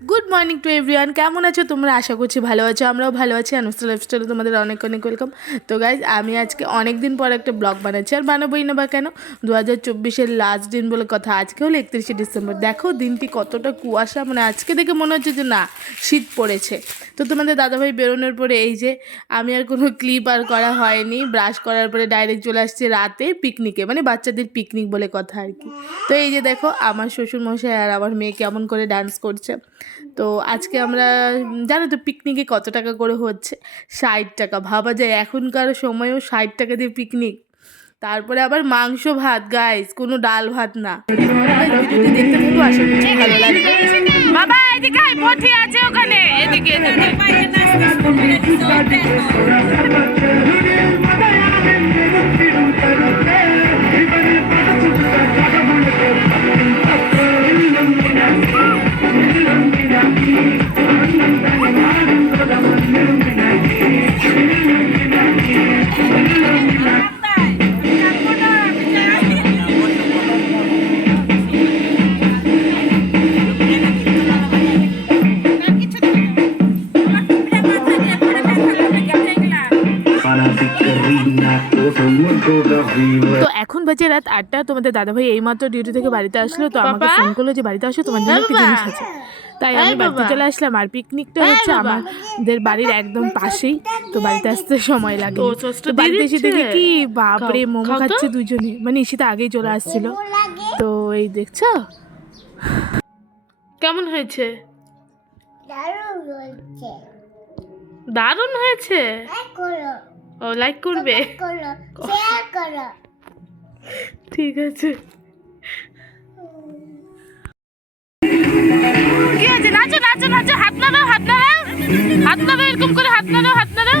Good morning to everyone কেমন আছো তোমরা? আশা করছি ভালো আছো, আমরাও ভালো আছি। আনুষ্ঠা লাইফস্টাইলে তোমাদের অনেক অনেক ওয়েলকাম তো গাইজ আমি আজকে অনেক দিন পর একটা ব্লগ বানাচ্ছি। আর বানাবোই না বা কেন? দু হাজার চব্বিশের লাস্ট দিন বলে কথা আজকে হলো একত্রিশে ডিসেম্বর। দেখো দিনটি কতটা কুয়াশা মানে আজকে দেখে মনে হচ্ছে যে না, শীত পড়েছে। তো তোমাদের দাদাভাই বেরোনোর পরে এই যে, আমি আর কোনো ক্লিপ আর করা হয়নি। ব্রাশ করার পরে ডাইরেক্ট চলে আসছে রাতে পিকনিকে মানে বাচ্চাদের পিকনিক বলে কথা আর কি। তো এই যে দেখো, আমার শ্বশুর মশাই আর আমার মেয়ে কেমন করে ডান্স করছে। তো আজকে আমরা, জানো তো পিকনিকে কত টাকা করে হচ্ছে? ষাট টাকা। ভাবা যায়, এখনকার সময়ও ষাট টাকা দিয়ে পিকনিক তারপরে আবার মাংস, ভাত গাইস কোনো ডাল, ভাত না। দেখতে ভালো লাগবে। বাবা, এদিকে ওখানে। এদিকে। তো এখন বাজে রাত আটটা তোমাদের দাদাভাই এইমাত্র ডিউটি থেকে বাড়িতে আসলো তো আমাকে ফোন করল যে বাড়িতে আসো তোমার জন্য একটা জিনিস আছে। তাই আমি বাড়িতে চলে আসলাম আর পিকনিকটা হচ্ছে আমাদের বাড়ির একদম পাশেই তো বাড়িতে আসতে সময় লাগে তো বাড়িতে এসে দেখি কি বাপরে মোমো খাচ্ছে দুজনে। মানে ঈশিতা আগেই চলে আসছিল। তো এই দেখছ? কেমন হয়েছে? দারুণ হচ্ছে দারুণ হয়েছে? করো। ও লাইক করবে? শেয়ার করো ঠিক আছে। কি আছে? নাচো নাচো নাচো। হাত নাড়াও হাত নাড়াও হাত নাড়াও এরকম করে হাত নাড়াও হাত নাড়াও